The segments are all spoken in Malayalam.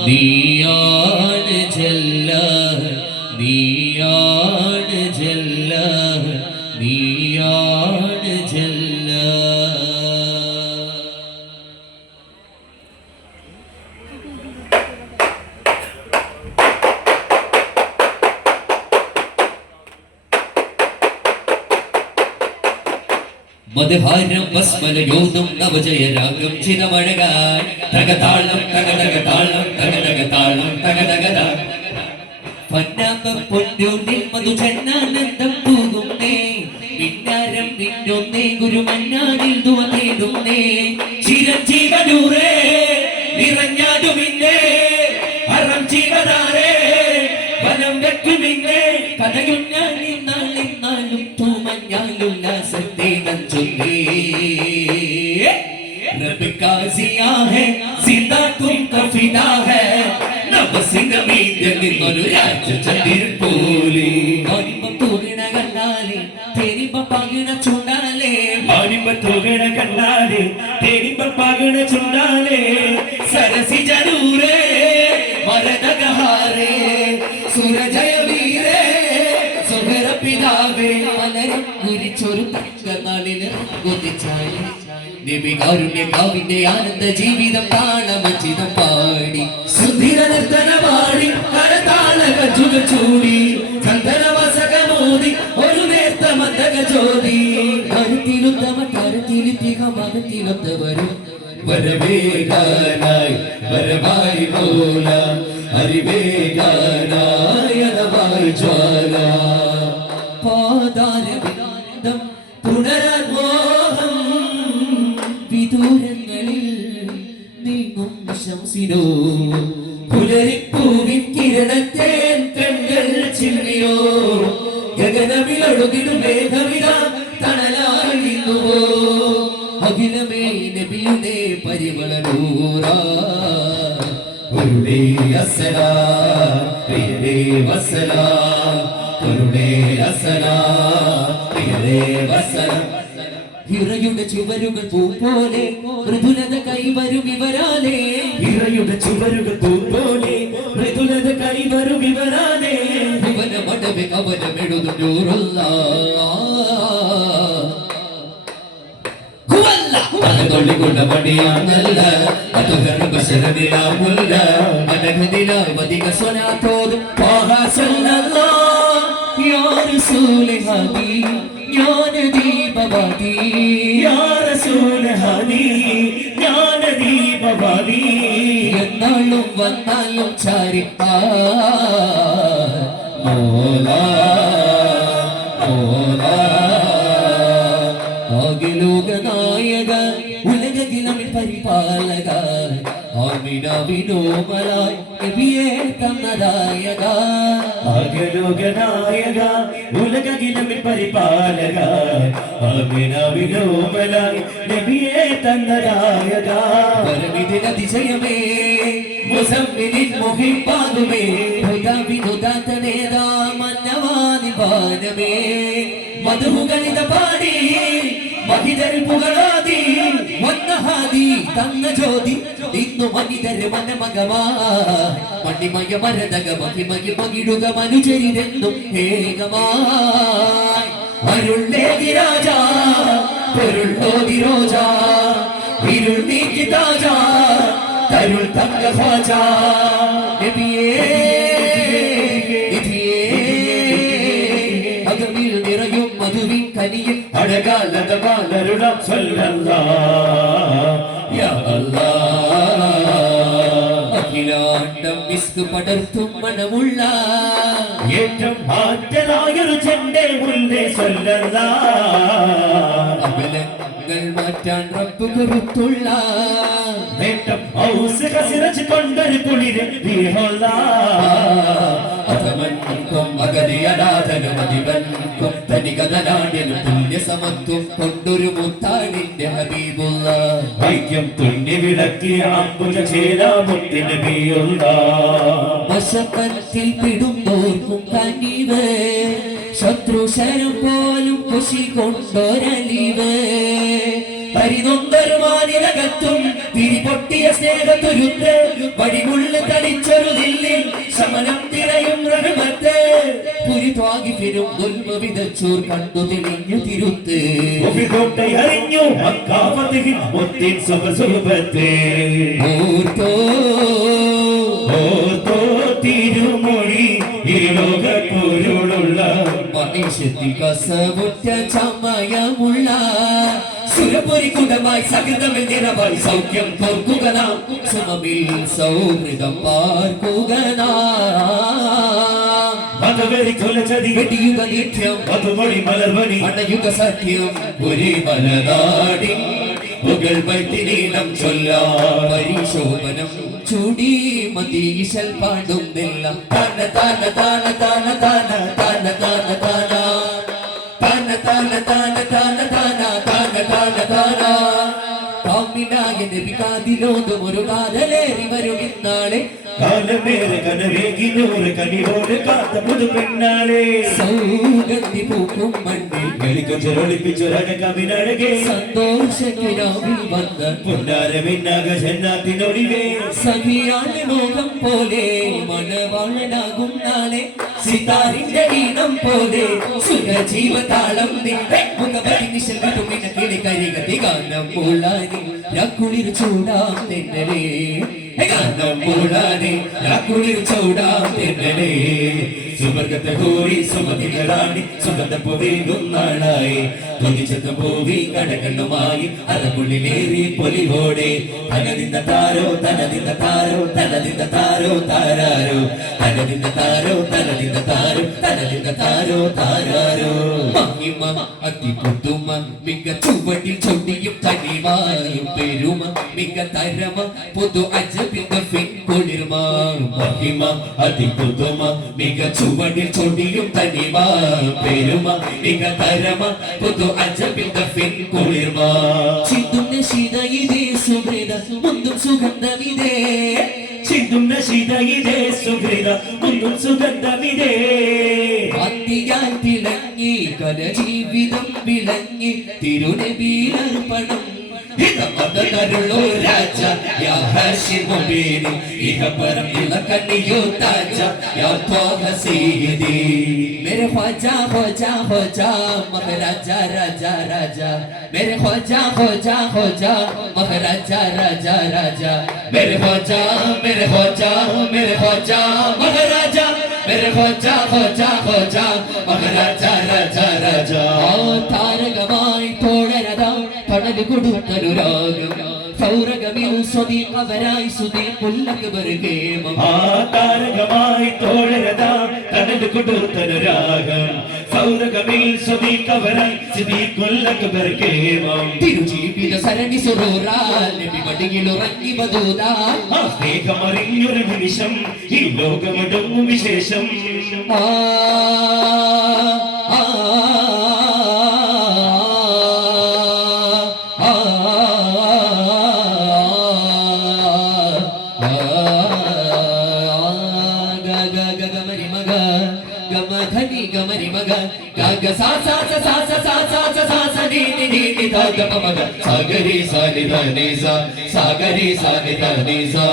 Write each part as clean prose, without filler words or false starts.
നീയാണ് ജല്ല നീയാണ് ജല്ല നീയാണ് ജല്ല മധുഹാരം വസ്മലയോതും നവജയരാഗം ചിരമഴകാൻ തകതാളം തകതകതാളം തകതകതാളം തകതകത പൊന്നാമ്പ പൊന്നൂരിൽ മധുജന്നാനന്ദം തൂകുന്നേ പിന്നാരം പിന്നൊന്നേ ഗുരുമന്നാനിൽ ദുവ തേടുന്നേ ചിരഞ്ജീവനൂറേ നിറഞ്ഞാടുമിന്നേ അറം ജീവനാരേ വനം വെക്കുമിന്നേ കഥയും ഞാൻ നിന്നാളും തൂമഞ്ഞാലുല്ലാസത്തെ रब का जिया है जिंदा तुमका फिदा है नव सिंह मीत मनुराज चंदिर पोले मानिम तोगण गन्नाले तेरी बपागण चुंडाले मानिम तोगण गन्नाले तेरी बपागण चुंडाले सरसी जरूरे मरदगहारे सूरजय वीरे सुगर पिदावे मलरम गुरिचोरु തങ്കനാളിൽ കൊതിച്ചായി നബികാരുണ്യ കാവിന്റെ ആനന്ദ ജീവിതം താളമഞ്ചിതം പാടി സുധീര നിർത്തന പാടി കരതാളക ചുക ചൂടി ചന്ദനവസകമോദി ഒരു നേർത്ത മന്ദക ജ്യോതി കരുത്തിലുത്തമ കരുത്തിലിത്തിക മകത്തിലൊത്തവരും വരവേഗാനായി വരവായി പോല അറിവേഗാനായ നവായി ജ്വാല പാതാരവിന്ദം പുനരമോഹം വിദൂരങ്ങളിൽ നീങ്ങും ശംസിനോ പുലരിപ്പൂവിൻ കിരണത്തേൻ കണ്ണുകൾ ചിമ്മിയോ ഗഗനമിലൊഴുകിടും മേഘമിത തണലായിരുന്നുവോ അഖിലമേ നബിയുടെ പരിമളനൂറാ ഒരുടേ അസ്സലാ പ്രിയരേ വസ്സലാ ഒരുടേ അസ്സലാ ഹിറയുടെ ചുവരുകൾ പൂ പോലെ മൃദുലത കൈവരും ഇവരാലേ ഹിറയുടെ ചുവരുകൾ പൂ പോലെ മൃദുലത കൈവരും ഇവരാലേ ഭുവന മടവെ കവനമെഴുതും നൂറുള്ള തൊള്ളി ഗുണമണിയാണല്ല അത് ഗർഭശരമിലാമുല്ല മനഘതിലാവധിക സ്വനാത്തോതും യാ റസൂൽ ഹദീ ജ്ഞാന ദീപവാദി യാ റസൂൽ ഹദീ ജ്ഞാന ദീപവാദി എന്നാലും വന്നാലും ചാരിപ്പാ മോലാ മോലാ ആകിലോകനായക ഉലകിലമിൽ പരിപാലക ആമിനാവിനോമലായി നബിയേ തന്നദായക ആകിലോകനായക ഉലകിലമിൽ പരിപാലക ആമിനാവിനോമലായി നബിയേ തന്നദായക പരമിതിൽ അതിശയമേ മുസമ്മിലിൻ മുഹിബ്ബാനുമേ ഹുദാ വിനുദാതനേദാ മന്നവാനി ബാനമേ മധുഗണിത പാടി മഹിതർ പുകളാതി വന്നഹാദി തന്ന ജ്യോതി ഇന്നു മഹിതർ മനമകമാ മണിമയ മരതക മഹിമയ മകിടുക മനുചരിതെന്നും ഏകമായി അരുളേകി രാജാ പൊരുളോതി രോജാ ഇരുൾ നീക്കി താജാ തരുൾ തങ്ക ഖ്വാജാ നബിയേ അകമിൽ നിറയും മധുവിൻ കനിയിൽ അഴകാലത വാലരുളം സ്വല്ലല്ലാഹ് യാ അല്ലാഹ് അഖിലാണ്ടം മിസ്ക് പടർത്തും മണമുള്ള ഏറ്റവും മാറ്റലായൊരു ചെണ്ടേ മുല്ലേ സ്വല്ലല്ലാഹ് അകലങ്ങൾ മാറ്റാൻ റബ്ബ് കരുത്തുള്ള നേട്ടം ഔസ് കസിറച്ച് കൊണ്ടൊരു കുളിര് അതമൻകും അഗതിയനാഥനും അതിവൻകും തനികതനാടിനും തുല്യസമത്വം കൊണ്ടൊരു മുത്താണിന്റെ ഹബീബുള്ള ഐക്യം തുന്നി വിളക്കിയ അമ്പുജ ചേരാമുത്തി നബിയുള്ള വശപ്പത്തിൽ പിടുമ്പോർക്കും കനിവ് ശത്രു ശരം പോലും കുശി കൊണ്ടൊരലിവ് പരിനൊന്തൊരു മാനിലകത്തും തിരിപൊട്ടിയ സ്നേഹത്തുരുത്ത് വടിമുള്ളു തടിച്ചൊരു ദില്ലിൽ ശമനം തിരയും റഹ്മത്ത് പുരിത്വാകിഫിനും ദുൽമ വിതച്ചോർ കണ്ടു തെളിഞ്ഞു തിരുത്ത് അറിഞ്ഞു മക്കാഫത്തിൻ മുത്തിൻ സുഖസുഖത്തെ ഓർത്തോ ഓർത്തോ തിരുമൊഴി ഇരുലോക പൊരുളുള്ള മനുഷ്യത്തിൽ കസവുറ്റ ചമയമുള്ള സുരപൊരിക്കുടമായി സകൃതമിൽ നിറവായി സൗഖ്യം തോർക്കുക നാം സുമമിൽ സൗഹൃദം പാർക്കുക നാം മതവെറി കൊലച്ചതി വെടിയുക നിത്യം മധുമൊഴി മലർവണി അണയുക സത്യം ഒരു മലനാടി മുകൾ വൈത്തിനീളം ചൊല്ലാ പരിശോഭനം ചൂടി മതീശൽ പാടുന്നില്ല താന താന താന താന താന താന താന താന താന താന താന താന താന താന താന താന കാമിനായ നബി കാതിലോതും ഒരു കാതലേറി വരും ഇന്നാളെ കാലമേറെ കനവേകി നൂറ് കനിവോട് കാത്ത പുതു പെണ്ണാളെ സൗഗന്ധി പൂക്കും മണ്ണിൽ കളിക്കൊച്ചൊളിപ്പിച്ചൊരക കവിനഴകെ സന്തോഷക്കിനാവിൽ വന്ന പൊന്നാരമിന്നാക ജന്നാത്തിനൊളിവേ സഖിയാന്റെ മോഹം പോലെ മണവാളനാകും നാളെ സിതാറിന്റെ ഈണം പോലെ സുഖജീവതാളം മുഖപരി നിശൽ വിട്ടുമിന കിളിക്കരികത്തി ഗാനം മൂളാനി കുളിർ ചൂടാം തെന്നലേ ഗാനം മൂളാനി കുളിർ ചൂടാം തെന്നലേ സുവർഗത്തെ കോരി സുമതികളാണി സുഗന്ധ പൊതികും നാളായി തുതിച്ചെത്ത പൂവി കടകണ്ണുമായി അരക്കുള്ളിലേറി പൊലിവോടെ തനതിന്ത താരോ തനതിന്ത താരോ തനതിന്ത താരോ താരാരോ തനതിന്ത താരോ തനതിന്ത താരോ തനതിന്ത താരോ താരാരോ മഹിമ അതിപുതുമ മിക ചുവട്ടിൽ ചൊടിയും തനിവായും പെരുമ മിക തരമ പൊതു അജബിന്ദ കുളിർമ മഹിമ അതിപുതുമ മിക ചുവടിൽ ചൊടിയും തനിമ പെരുമ മിക തരമ പൊതു അജബിന്ദ കുളിർമ ചിന്തും നശീത ഇതേ സുഹൃത മുന്തും സുഗന്ധമിതേ ചിന്തും നശീത ഇതേ സുഹൃത മുന്തും സുഗന്ധമിതേ അന്തിയാൽ തിളങ്ങി കലജീവിതം വിളങ്ങി തിരുനബിയർപ്പണം ോ രാജ യാ ഹാഷിം മുബീനി ഇഹ പരം ഇലകനിയോ താജ യാ ത്വാഹ സയ്യിദി मेरे ख्वाजा ख्वाजा ख्वाजा महाराजा राजा राजा मेरे ख्वाजा ख्वाजा ख्वाजा महाराजा राजा राजा मेरे ख्वाजा मेरे ख्वाजा महाराजा मेरे ख्वाजा ख्वाजा ख्वाजा महाराजा राजा राजा താരകമായി തോഴരതാ തണല് കൊടുത്തനുരാഗം സൗരഗമിൽ സ്വദീഖവരായി സുദീഖുല്ലക്ബർഗേമം താരകമായി തോഴരതാ തണല് കൊടുത്തനുരാഗം സൗരഗമിൽ സ്വദീഖവരായി സുദീഖുല്ലക്ബർഗേമം തിരുജീവിത സരണി സുറൂറാൽ നബി മടിയിലുറങ്ങി ബദൂദാ സ്നേഹമറിഞ്ഞൊരു നിമിഷം ഈ ലോകമടങ്ങും വിശേഷം గమరి మగ గగ సా సా సా సా సా సా సా సా సా సా ని ని ని ని ద గ ప మగ సాగరి సా ని ద ని సా సాగరి సా ని ద ని సా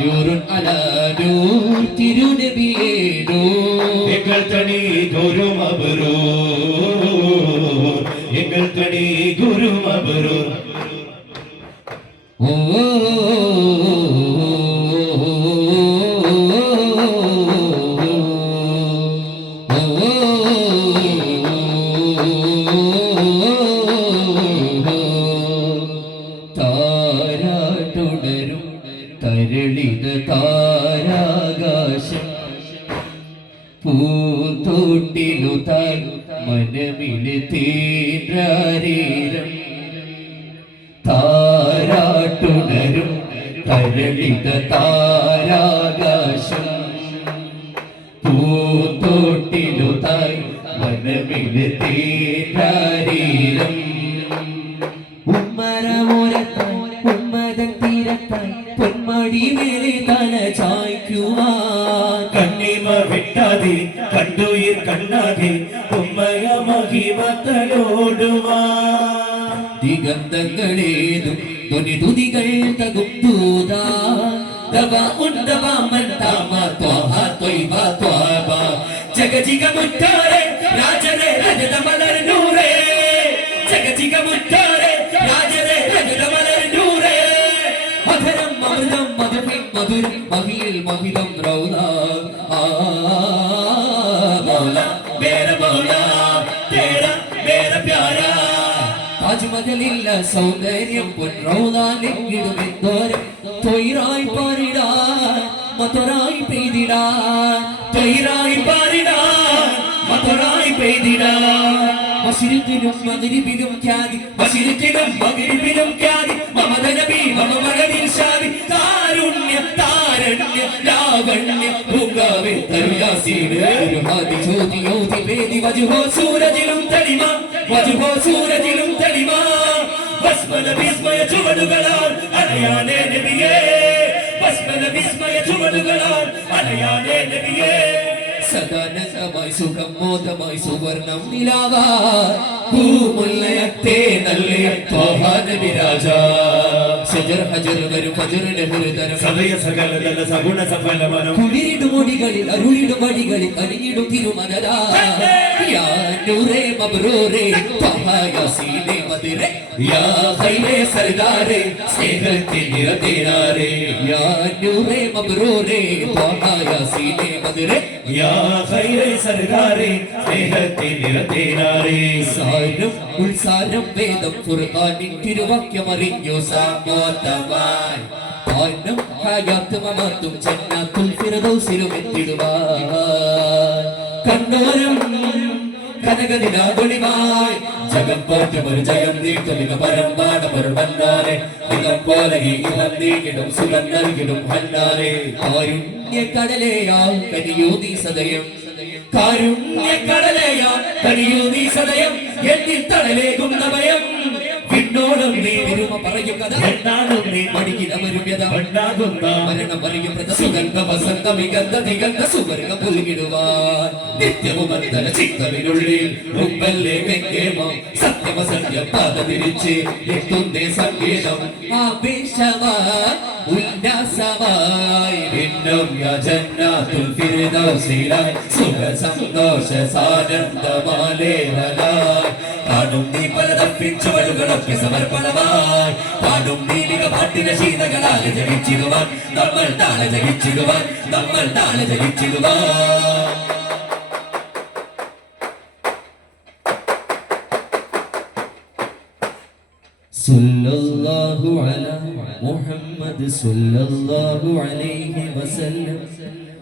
നൂറുൻ അലാ നൂർ തിരുനബിയേ നൂർ എങ്ങൾ തണി ഗുരു മബ്രൂർ എങ്ങൾ തണി ഗുരു മബ്രൂർ ഓ താരാട്ടുടരും തരളിത താരാകാശം പൂന്തോട്ടിലു താൻ മനമില് തീരാരീരം താരാട്ടുടരും തരളിത താരാകാശം പൂന്തോട്ടിലു താൻ മനമില് തീരാരീരം ഉമ്മരമോരത്തായി ഉമ്മതൻ തീരത്തായി പൊന്മടി മേലെ തല ചായ്ക്കുവാൻ കണ്ണിമ വെട്ടാതെ കണ്ടുയിർ കണ്ണാതെ ഉമ്മയ മഹിമത്തലോടുവാൻ ദിഗന്ധങ്ങളേതും തുനിതുതികൾ തകും ദൂതാ ദവാ മന്താമ ത്വഹ ത്വയ്ബ ത്വബ ജഗജിഗ മുറ്റാരെ രാജരെ രജത മലർ നൂറേ ജഗജിഗ മുറ്റാരെ രാജരെ രജത മലർ നൂറേ മധുരം അമൃതം മധുരം മധുരം മഹിയിൽ മഹിതം റൗദ മൗല മേര മൗല തേരാ മേര പ്യാരാ താജ്മഹലില്ല സൗന്ദര്യം പൊൻറൗദാലിടുമെന്തോരം തൊയ്റായി പാരിടാൻ മധുരായി പെയ്തിടാൻ തൊയ്റായി പാരിടാൻ മധുരായി പെയ്തിടാൻ മശരിഖിലും മഗ്രിബിലും ഖ്യാതി മശരിഖിലും മഗ്രിബിലും ഖ്യാതി മമത നബി മമ മകനിൽ ഷാദി കാരുണ്യ താരണ്യ ലാവണ്യ ഭൂഗാവേ തരുയാസീൻ ഹാദി ജ്യോതി യോതി വേദി വജുഹോ സൂരജിലും തളിമ വജുഹോ സൂരജിലും തളിമ വസ്മന വിസ്മയ ചുവടുകളാൽ അലയാനേ നബിയേ വസ്മന വിസ്മയ ചുവടുകളാൽ അലയാനേ നബിയേ സദാനന്ദമായി സുഖം മോദമായി സുവർണം നിലാവാ ഭൂമുല്ലയത്തെ നല്ലിയ ത്വഹ നബി രാജാ സജർ ഹജർ വരും ഫജർ നെഹുരുതരം സദയ സകലതല സഗുണ സഫലമനം കുളിരിടും മൊഴികളിൽ അരുളിടും വഴികളിൽ അണിയിടും തിരുമലരാ യാ നൂറേ മബ്രൂറേ ത്വഹ യാസീനേ മദിരേ യാ ഖൈറേ സർദാരേ സ്നേഹത്തിൽ നിറതേനാരേ യാ നൂറേ മബ്രൂറേ ത്വഹ യാസീനേ മദിരേ യാ ഖൈറേ സർദാരേ സ്നേഹത്തിൽ നിറതേനാരേ സാരം ഉത്സാരം വേദം ഫുർഖാനിൻ തിരുവാക്യമറിഞ്ഞു സാമോത്തമായി ആനം ഹയാത്ത് മമത്തും ജന്നത്തുൽ ഫിർദൗസിലും എത്തിടുവാൻ കണ്ണോരം കനകദിനാതൊളിവായി ജഗം പോറ്റമൊരു ജയം നീട്ടുമിക പരമ്പാടമൊരു മന്നാരെ ഇതം പോലെ ഇതം നീങ്ങിടും സുഖം നൽകിടും ഹന്നാരെ കാരുണ്യക്കടലയാൽ കനിയോ നീ സദയം കാരുണ്യക്കടലയാൽ കനിയോ നീ സദയം എന്നിൽ തടലേകുന്ന ഭയം പിന്നോടും നീ തിരുമ പറയും കഥ എന്നാലും നീ മടിക്കിലവരും യഥ ഉണ്ടാകുന്ന മരണം പറയും പ്രത സുഗന്ധ വസന്ത വിഗന്ധ ദിഗന്ധ സുവർഗ പുൽകിടുവാൻ നിത്യവും അന്തര ചിത്തവിനുള്ളിൽ മുമ്പല്ലേ വെങ്കേമം സത്യമസത്യം പാത തിരിച്ച് എത്തുന്നേ സംഗീതം ആവേശമായി ഉല്ലാസമായി ഭിന്നം യജന്നാത്തുൽ ഫിർദൗസിലായി സുഖ സന്തോഷ സാനന്ദമാലേവലായി പാടും നീ പലതപ്പിൻ ചുവടുകളൊക്കെ സമർപ്പണമായി പാടും നീലിക പാട്ടിന്റെ ശീതകളാലെ ജനിച്ചിടുവാൻ നമ്മൾ നാളെ ജനിച്ചിടുവാൻ നമ്മൾ നാളെ ജനിച്ചിടുവാൻ സല്ലല്ലാഹു അലാ മുഹമ്മദ് സല്ലല്ലാഹു അലൈഹി വസല്ലം